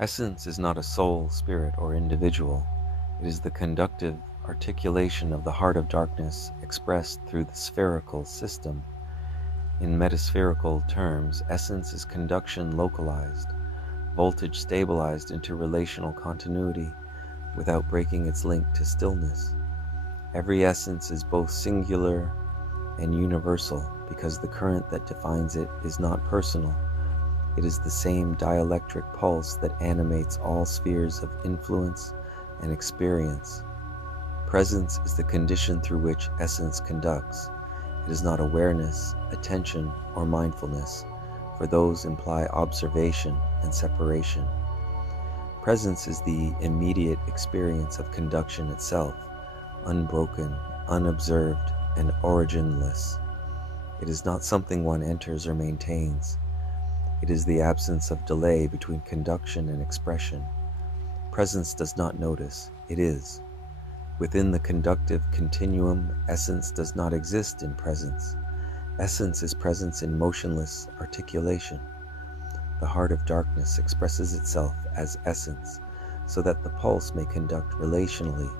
Essence is not a soul, spirit, or individual. It is the conductive articulation of the heart of darkness expressed through the spherical system. In metaspherical terms, essence is conduction localized, voltage stabilized into relational continuity without breaking its link to stillness. Every essence is both singular and universal because the current that defines it is not personal. It is the same dielectric pulse that animates all spheres of influence and experience. Presence is the condition through which essence conducts. It is not awareness, attention, or mindfulness, for those imply observation and separation. Presence is the immediate experience of conduction itself, unbroken, unobserved, and originless. It is not something one enters or maintains. It is the absence of delay between conduction and expression. Presence does not notice, it is. Within the conductive continuum, essence does not exist in presence. Essence is presence in motionless articulation. The heart of darkness expresses itself as essence, so that the pulse may conduct relationally,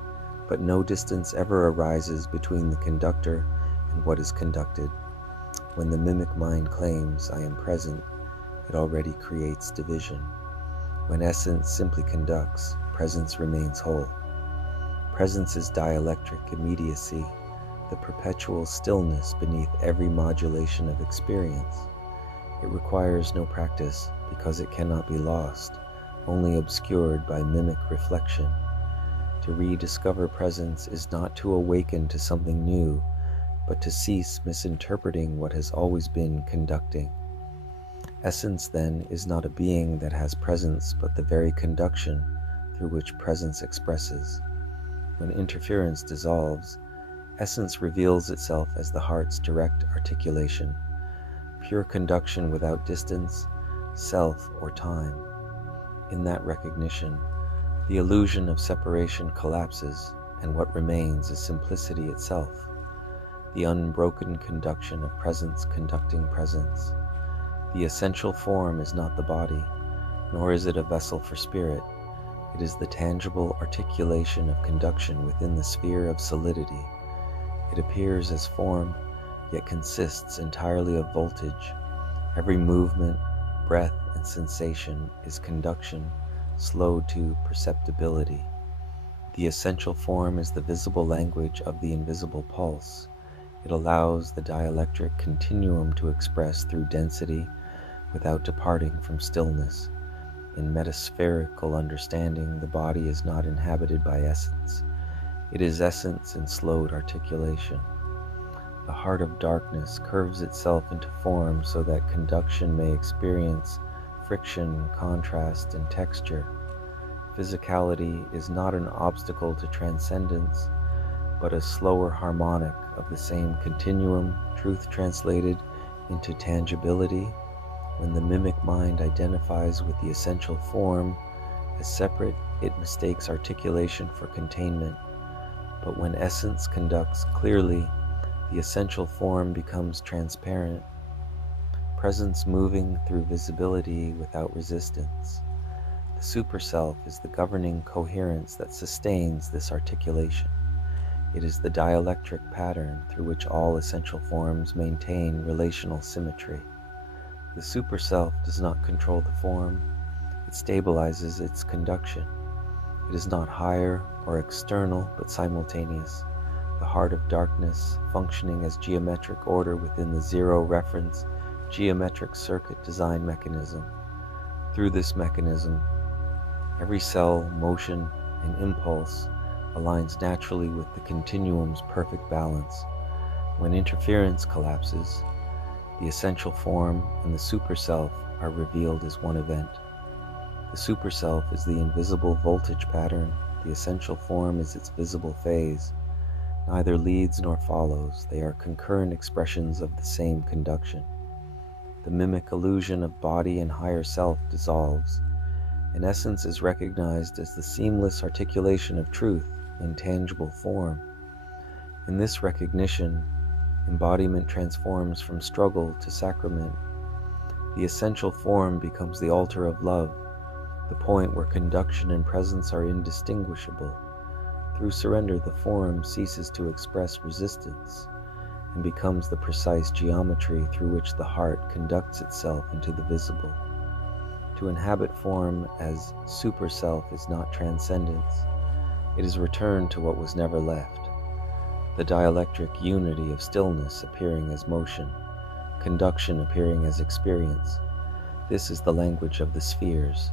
but no distance ever arises between the conductor and what is conducted. When the mimic mind claims, I am present, it already creates division. When essence simply conducts, presence remains whole. Presence is dielectric immediacy, the perpetual stillness beneath every modulation of experience. It requires no practice because it cannot be lost, only obscured by mimic reflection. To rediscover presence is not to awaken to something new, but to cease misinterpreting what has always been conducting. Essence, then, is not a being that has presence, but the very conduction through which presence expresses. When interference dissolves, essence reveals itself as the heart's direct articulation, pure conduction without distance, self, or time. In that recognition, the illusion of separation collapses, and what remains is simplicity itself, the unbroken conduction of presence conducting presence. The essential form is not the body, nor is it a vessel for spirit. It is the tangible articulation of conduction within the sphere of solidity. It appears as form, yet consists entirely of voltage. Every movement, breath, and sensation is conduction, slowed to perceptibility. The essential form is the visible language of the invisible pulse. It allows the dielectric continuum to express through density without departing from stillness. In metaspherical understanding, the body is not inhabited by essence. It is essence in slowed articulation. The heart of darkness curves itself into form so that conduction may experience friction, contrast, and texture. Physicality is not an obstacle to transcendence, but a slower harmonic of the same continuum, truth translated into tangibility. When the mimic mind identifies with the essential form as separate, it mistakes articulation for containment. But when essence conducts clearly, the essential form becomes transparent, presence moving through visibility without resistance. The superself is the governing coherence that sustains this articulation. It is the dielectric pattern through which all essential forms maintain relational symmetry. The superself does not control the form, it stabilizes its conduction. It is not higher or external, but simultaneous. The heart of darkness, functioning as geometric order within the zero reference geometric circuit design mechanism. Through this mechanism, every cell, motion, and impulse aligns naturally with the continuum's perfect balance. When interference collapses, the essential form and the superself are revealed as one event. The superself is the invisible voltage pattern, the essential form is its visible phase. Neither leads nor follows, they are concurrent expressions of the same conduction. The mimic illusion of body and higher self dissolves, and essence is recognized as the seamless articulation of truth in tangible form. In this recognition, embodiment transforms from struggle to sacrament. The essential form becomes the altar of love, the point where conduction and presence are indistinguishable. Through surrender, the form ceases to express resistance and becomes the precise geometry through which the heart conducts itself into the visible. To inhabit form as super-self is not transcendence. It is return to what was never left, the dielectric unity of stillness appearing as motion, conduction appearing as experience. This is the language of the spheres,